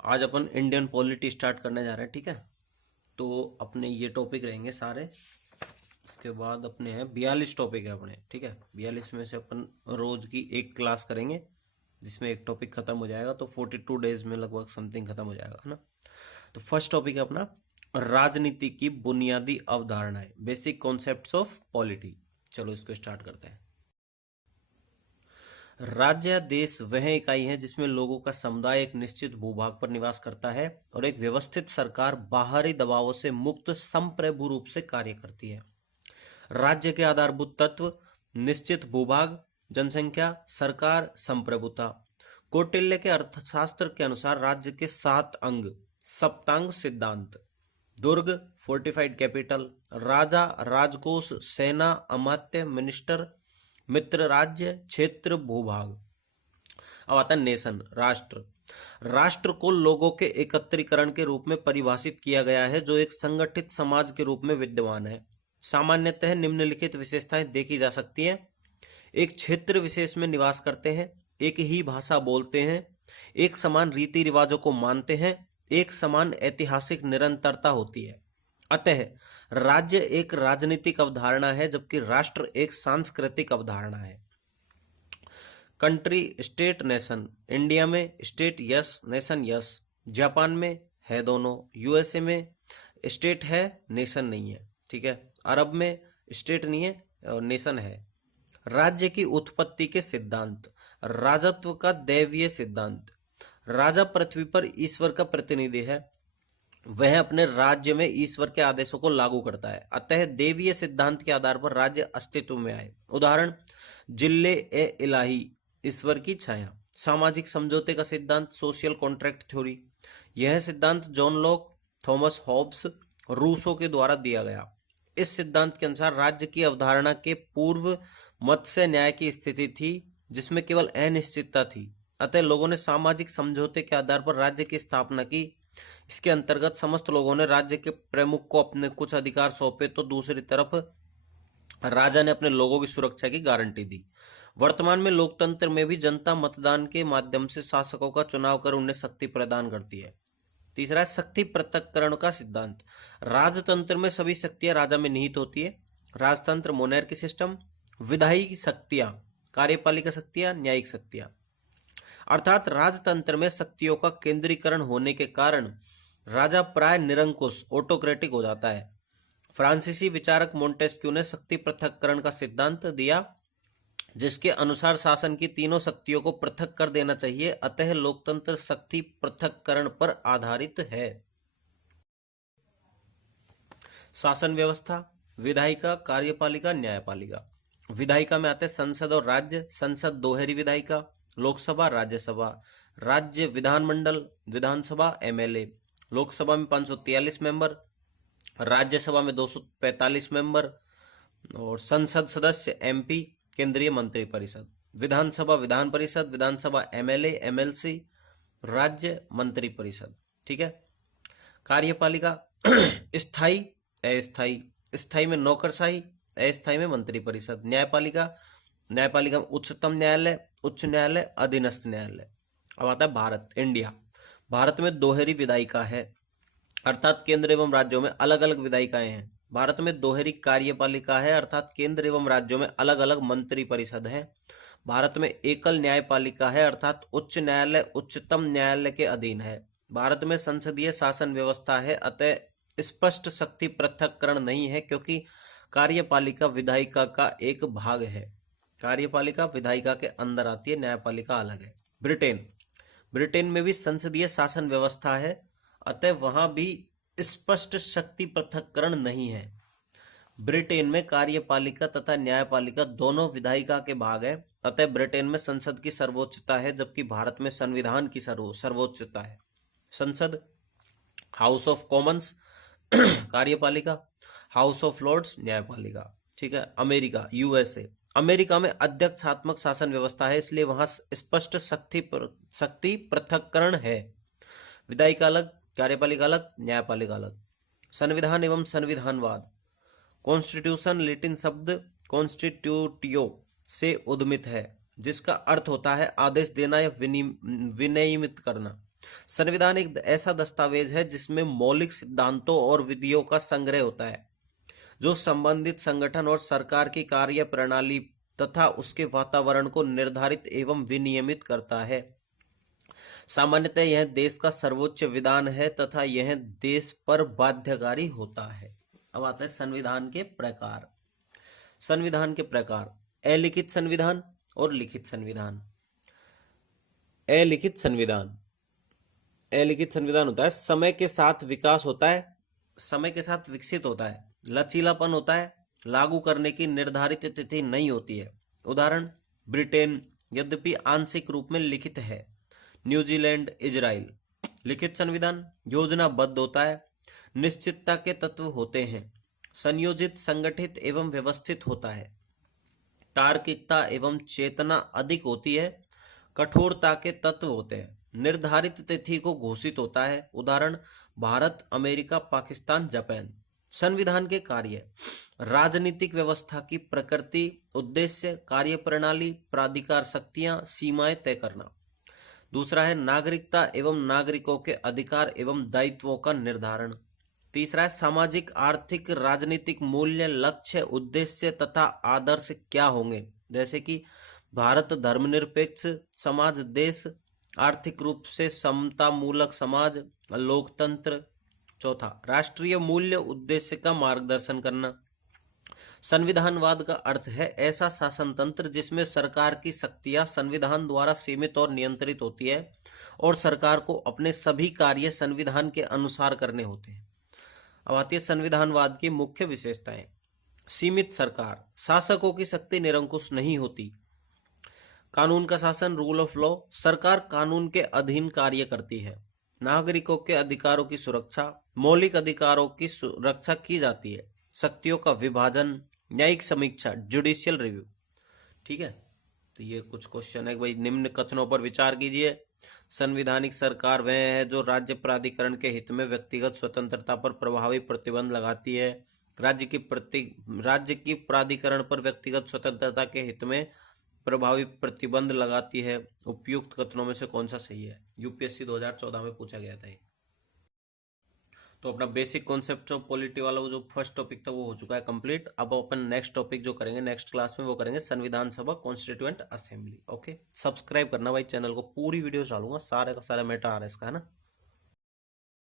आज अपन Indian polity start करने जा रहे हैं, ठीक है। तो अपने ये टॉपिक रहेंगे सारे। इसके बाद अपने हैं 42 टॉपिक है अपने, ठीक है। 42 में से अपन रोज की एक क्लास करेंगे, जिसमें एक टॉपिक खत्म हो जाएगा, तो 42 डेज में लगभग समथिंग खत्म हो जाएगा, है ना। तो फर्स्ट टॉपिक है अपना राजनीति की बुनियादी अवधारणाएं, बेसिक कॉन्सेप्ट्स ऑफ पॉलिटी। चलो इसको स्टार्ट करते हैं। राज्य या देश वह इकाई है जिसमें लोगों का समुदाय एक निश्चित भूभाग पर निवास करता है और एक व्यवस्थित सरकार बाहरी दबावों से मुक्त संप्रभु रूप से कार्य करती है। राज्य के आधारभूत तत्व निश्चित भूभाग, जनसंख्या, सरकार, संप्रभुता। कौटिल्य के अर्थशास्त्र के अनुसार राज्य के 7 अंग, सप्तांग सिद्धांत, दुर्ग फोर्टिफाइड कैपिटल, राजा, राजकोष, सेना, अमात्य, मिनिस्टर, मित्र राज्य, क्षेत्र, भूभाग। अब आता है नेशन, राष्ट्र। राष्ट्र को लोगों के एकत्रीकरण के रूप में परिभाषित किया गया है जो एक संगठित समाज के रूप में विद्यमान है। सामान्यतः निम्नलिखित विशेषताएं देखी जा सकती हैं। एक क्षेत्र विशेष में निवास करते हैं, एक ही भाषा बोलते हैं, एक समान रीति रिवाजों को मानते हैं, एक समान ऐतिहासिक निरंतरता होती है। अतः राज्य एक राजनीतिक अवधारणा है जबकि राष्ट्र एक सांस्कृतिक अवधारणा है। Country, state, nation. इंडिया में state yes, nation yes. Japan में है दोनों। यूएसए में स्टेट है, नेशन नहीं है, ठीक है। अरब में स्टेट नहीं है और नेशन है। राज्य की उत्पत्ति के सिद्धांत। राजत्व का दैवीय सिद्धांत। राजा पृथ्वी पर ईश्वर का प्रतिनिधि है, वह अपने राज्य में ईश्वर के आदेशों को लागू करता है, अतः देवीय सिद्धांत के आधार पर राज्य अस्तित्व में आए। उदाहरण, जिल्ले ए इलाही, ईश्वर की छाया। सामाजिक समझौते का सिद्धांत, सोशल कॉन्ट्रैक्ट थ्योरी। यह सिद्धांत John Locke, Thomas Hobbes, Rousseau के द्वारा दिया गया। इस सिद्धांत के अनुसार राज्य की अवधारणा के पूर्व मत्स्य न्याय की स्थिति थी जिसमें केवल अनिश्चितता थी, अतः लोगों ने सामाजिक समझौते के आधार पर राज्य की स्थापना की। इसके अंतर्गत समस्त लोगों ने राज्य के प्रमुख को अपने कुछ अधिकार सौंपे तो दूसरी तरफ राजा ने अपने लोगों की सुरक्षा की गारंटी दी। वर्तमान में लोकतंत्र में भी जनता मतदान के माध्यम से शासकों का चुनाव कर उन्हें शक्ति प्रदान करती है। तीसरा है शक्ति पृथक्करण का सिद्धांत। राजतंत्र में सभी शक्तियां राजा में निहित होती है। राजतंत्र मोनेर्की सिस्टम। विधायी शक्तियां, कार्यपालिका शक्तियां, न्यायिक शक्तियां। अर्थात राजतंत्र में शक्तियों का केंद्रीकरण होने के कारण राजा प्राय निरंकुश, ऑटोक्रेटिक हो जाता है। फ्रांसीसी विचारक मोंटेस्क्यू ने शक्ति पृथक्करण का सिद्धांत दिया जिसके अनुसार शासन की तीनों शक्तियों को पृथक कर देना चाहिए, अतः लोकतंत्र शक्ति पृथक्करण पर आधारित है। शासन व्यवस्था, विधायिका, कार्यपालिका, न्यायपालिका। विधायिका में आते हैं संसद और राज्य। संसद दोहरी विधायिका, लोकसभा, राज्यसभा। राज्य विधानमंडल, विधानसभा, एमएलए। लोकसभा में 543 मेंबर, राज्यसभा में 245 मेंबर और संसद सदस्य एमपी, केंद्रीय मंत्रिपरिषद। विधानसभा विधान परिषद, विधानसभा एमएलए, एमएलसी, राज्य मंत्रिपरिषद, ठीक है। कार्यपालिका स्थायी, अस्थायी। स्थायी में नौकरशाही, अस्थायी में मंत्रिपरिषद। न्यायपालिका, न्यायपालिका में उच्चतम न्यायालय, उच्च न्यायालय, अधीनस्थ न्यायालय। अब आता है भारत, इंडिया। भारत में दोहरी विधायिका है, अर्थात केंद्र एवं राज्यों में अलग अलग विधायिकाएं हैं। भारत में दोहरी कार्यपालिका है, अर्थात केंद्र एवं राज्यों में अलग अलग मंत्री परिषद हैं। भारत में एकल न्यायपालिका है, अर्थात उच्च न्यायालय उच्चतम न्यायालय के अधीन है। भारत में संसदीय शासन व्यवस्था है, अतः स्पष्ट शक्ति पृथक्करण नहीं है क्योंकि कार्यपालिका विधायिका का एक भाग है। कार्यपालिका विधायिका के अंदर आती है, न्यायपालिका अलग है। ब्रिटेन, ब्रिटेन में भी संसदीय शासन व्यवस्था है, अतः वहां भी स्पष्ट शक्ति पृथक्करण नहीं है। ब्रिटेन में कार्यपालिका तथा न्यायपालिका दोनों विधायिका के भाग है, अतः ब्रिटेन में संसद की सर्वोच्चता है जबकि भारत में संविधान की सर्वोच्चता है। संसद, हाउस ऑफ कॉमन्स कार्यपालिका, हाउस ऑफ लॉर्ड्स न्यायपालिका, ठीक है। अमेरिका, यूएसए, अमेरिका में अध्यक्षात्मक शासन व्यवस्था है, इसलिए वहां स्पष्ट शक्ति पृथक्करण है। विधायिका अलग, कार्यपालिका अलग, न्यायपालिका अलग। संविधान एवं संविधानवाद। कॉन्स्टिट्यूशन लैटिन शब्द कॉन्स्टिट्यूटियो से उद्मित है जिसका अर्थ होता है आदेश देना या विनियमित करना। संविधान एक ऐसा दस्तावेज है जिसमें मौलिक सिद्धांतों और विधियों का संग्रह होता है जो संबंधित संगठन और सरकार की कार्य प्रणाली तथा उसके वातावरण को निर्धारित एवं विनियमित करता है। सामान्यतः यह देश का सर्वोच्च विधान है तथा यह देश पर बाध्यकारी होता है। अब आता है संविधान के प्रकार। संविधान के प्रकार: अलिखित संविधान और लिखित संविधान। अलिखित संविधान, अलिखित संविधान होता है समय के साथ विकास होता है, समय के साथ विकसित होता है, लचीलापन होता है, लागू करने की निर्धारित तिथि नहीं होती है। उदाहरण: ब्रिटेन यद्यपि आंशिक रूप में लिखित है, न्यूजीलैंड, इजराइल। लिखित संविधान योजनाबद्ध होता है, निश्चितता के तत्व होते हैं, संयोजित, संगठित एवं व्यवस्थित होता है, तार्किकता एवं चेतना अधिक होती है, कठोरता के तत्व होते हैं, निर्धारित तिथि को घोषित होता है। उदाहरण: भारत, अमेरिका, पाकिस्तान, जापान। संविधान के कार्य: राजनीतिक व्यवस्था की प्रकृति, उद्देश्य, कार्यप्रणाली, प्राधिकार शक्तियां, सीमाएं तय करना। दूसरा है नागरिकता एवं नागरिकों के अधिकार एवं दायित्वों का निर्धारण। तीसरा है सामाजिक, आर्थिक, राजनीतिक मूल्य, लक्ष्य, उद्देश्य तथा आदर्श क्या होंगे, जैसे कि भारत धर्मनिरपेक्ष समाज, देश आर्थिक रूप से समतामूलक समाज, लोकतंत्र। चौथा राष्ट्रीय मूल्य, उद्देश्य का मार्गदर्शन करना। संविधानवाद का अर्थ है ऐसा शासन तंत्र जिसमें सरकार की शक्तियां संविधान द्वारा सीमित और नियंत्रित होती है और सरकार को अपने सभी कार्य संविधान के अनुसार करने होते हैं। अब आती है संविधानवाद की मुख्य विशेषताएं। सीमित सरकार, शासकों की शक्ति निरंकुश नहीं होती। कानून का शासन, रूल ऑफ लॉ, सरकार कानून के अधीन कार्य करती है। नागरिकों के अधिकारों की सुरक्षा, मौलिक अधिकारों की सुरक्षा की जाती है। शक्तियों का विभाजन, न्यायिक समीक्षा, जुडिशियल रिव्यू। ठीक है, तो ये कुछ क्वेश्चन है भाई। निम्न कथनों पर विचार कीजिए। संवैधानिक सरकार वह है जो राज्य प्राधिकरण के हित में व्यक्तिगत स्वतंत्रता पर प्रभावी प्रतिबंध लगाती है। राज्य की प्राधिकरण पर व्यक्तिगत स्वतंत्रता के हित में प्रभावी प्रतिबंध लगाती है। उपयुक्त कथनों में से कौन सा सही है? यूपीएससी 2014 में पूछा गया था ये। तो अपना बेसिक कॉन्सेप्ट ऑफ पॉलिटी वाला वो जो फर्स्ट टॉपिक था वो हो चुका है कंप्लीट। अब अपन नेक्स्ट टॉपिक जो करेंगे नेक्स्ट क्लास में वो करेंगे संविधान सभा, कॉन्स्टिट्यूएंट असेंबली। ओके, सब्सक्राइब करना भाई चैनल को, पूरी वीडियो डालूंगा, सारे का सारा मैटर आ रहा है इसका, है ना।